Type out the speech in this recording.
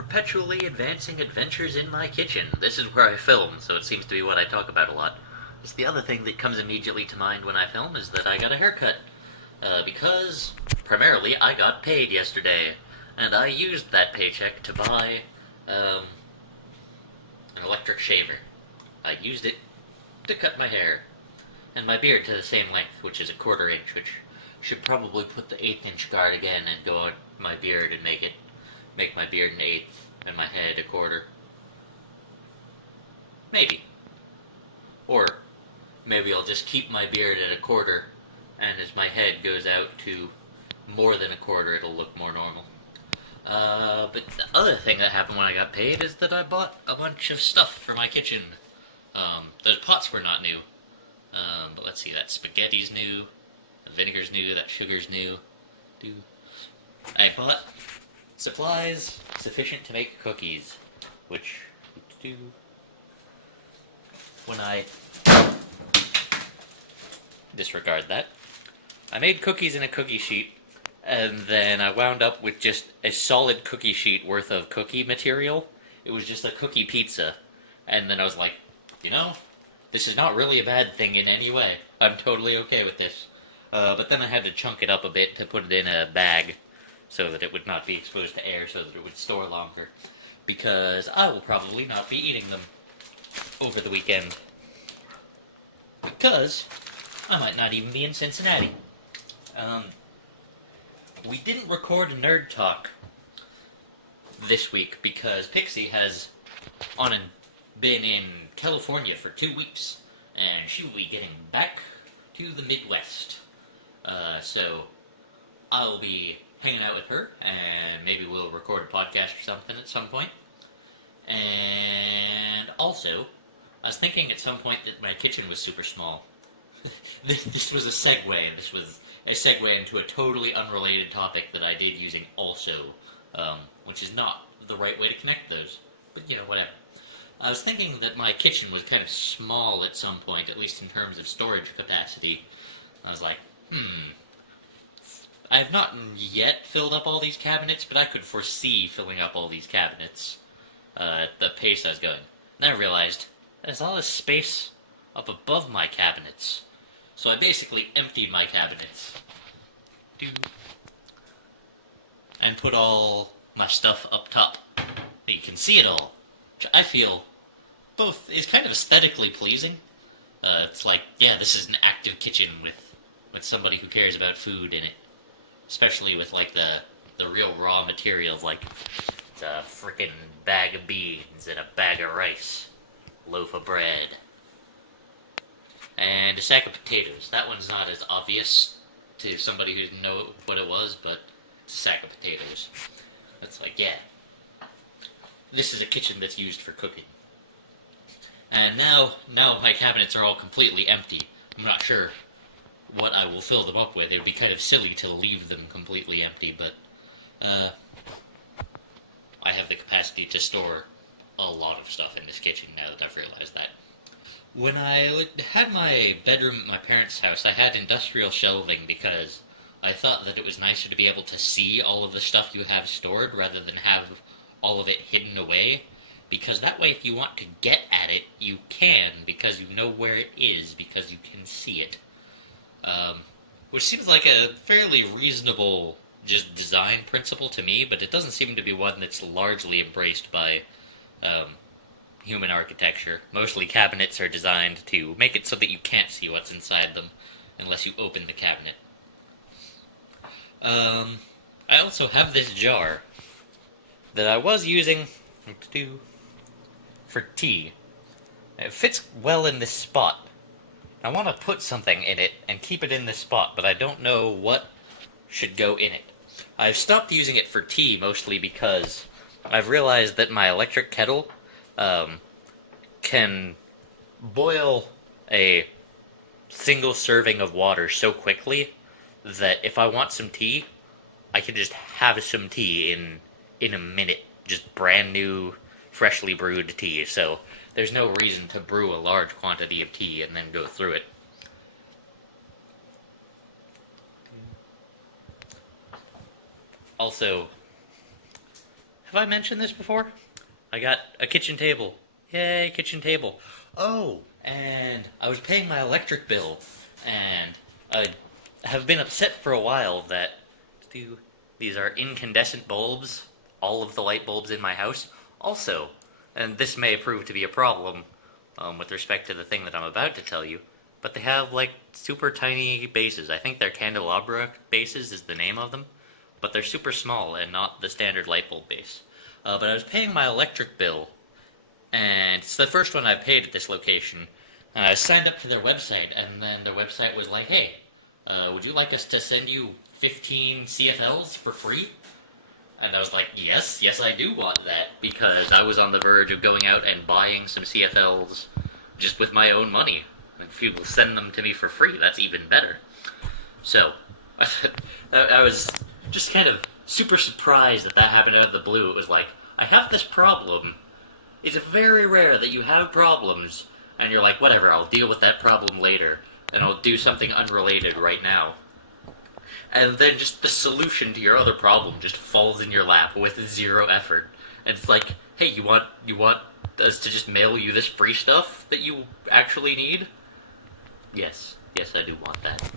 perpetually advancing adventures in my kitchen. This is where I film, so it seems to be what I talk about a lot. It's the other thing that comes immediately to mind when I film is that I got a haircut. Because, primarily, I got paid yesterday, and I used that paycheck to buy, an electric shaver. I used it to cut my hair, and my beard to the same length, which is a quarter inch, which should probably put the eighth-inch guard again and go on my beard and make my beard an eighth, and my head a quarter. Maybe. Or, maybe I'll just keep my beard at a quarter, and as my head goes out to more than a quarter, it'll look more normal. But the other thing that happened when I got paid is that I bought a bunch of stuff for my kitchen. Those pots were not new. But let's see, that spaghetti's new, the vinegar's new, that sugar's new. I bought supplies sufficient to make cookies, which when I disregard that, I made cookies in a cookie sheet, and then I wound up with just a solid cookie sheet worth of cookie material. It was just a cookie pizza, and then I was like, this is not really a bad thing in any way. I'm totally okay with this. But then I had to chunk it up a bit to put it in a bag so that it would not be exposed to air, so that it would store longer. Because I will probably not be eating them over the weekend. Because I might not even be in Cincinnati. We didn't record a Nerd Talk this week because Pixie has been in California for 2 weeks, and she will be getting back to the Midwest. So I'll be hanging out with her, and maybe we'll record a podcast or something at some point. And also, I was thinking at some point that my kitchen was super small. This was a segue. This was a segue into a totally unrelated topic that I did using also, which is not the right way to connect those. But, whatever. I was thinking that my kitchen was kind of small at some point, at least in terms of storage capacity. I was like, I have not yet filled up all these cabinets, but I could foresee filling up all these cabinets at the pace I was going. Then I realized there's all this space up above my cabinets. So I basically emptied my cabinets and put all my stuff up top. You can see it all, which I feel both is kind of aesthetically pleasing. It's like, this is an active kitchen with somebody who cares about food in it. Especially with, like, the real raw materials, like it's a frickin' bag of beans and a bag of rice, loaf of bread, and a sack of potatoes. That one's not as obvious to somebody who didn't know what it was, but it's a sack of potatoes. That's like, this is a kitchen that's used for cooking. And now my cabinets are all completely empty. I'm not sure what I will fill them up with. It would be kind of silly to leave them completely empty, but I have the capacity to store a lot of stuff in this kitchen now that I've realized that. When I had my bedroom at my parents' house, I had industrial shelving because I thought that it was nicer to be able to see all of the stuff you have stored rather than have all of it hidden away. Because that way, if you want to get at it, you can, because you know where it is, because you can see it. Which seems like a fairly reasonable just design principle to me, but it doesn't seem to be one that's largely embraced by human architecture. Mostly cabinets are designed to make it so that you can't see what's inside them unless you open the cabinet. I also have this jar that I was using for tea. It fits well in this spot. I want to put something in it and keep it in this spot, but I don't know what should go in it. I've stopped using it for tea mostly because I've realized that my electric kettle can boil a single serving of water so quickly that if I want some tea, I can just have some tea in a minute. Just brand new, freshly brewed tea. So there's no reason to brew a large quantity of tea and then go through it. Also, have I mentioned this before? I got a kitchen table. Yay, kitchen table. Oh, and I was paying my electric bill, and I have been upset for a while that these are incandescent bulbs, all of the light bulbs in my house. Also, and this may prove to be a problem with respect to the thing that I'm about to tell you, but they have like super tiny bases. I think they're candelabra bases is the name of them, but they're super small and not the standard light bulb base. But I was paying my electric bill, and it's the first one I've paid at this location. And I signed up to their website, and then their website was like, hey, would you like us to send you 15 CFLs for free? And I was like, yes, I do want that, because I was on the verge of going out and buying some CFLs just with my own money. If you will send them to me for free, that's even better. So, I was just kind of super surprised that happened out of the blue. It was like, I have this problem. It's very rare that you have problems, and you're like, whatever, I'll deal with that problem later, and I'll do something unrelated right now. And then just the solution to your other problem just falls in your lap with zero effort. And it's like, hey, you want us to just mail you this free stuff that you actually need? Yes, I do want that.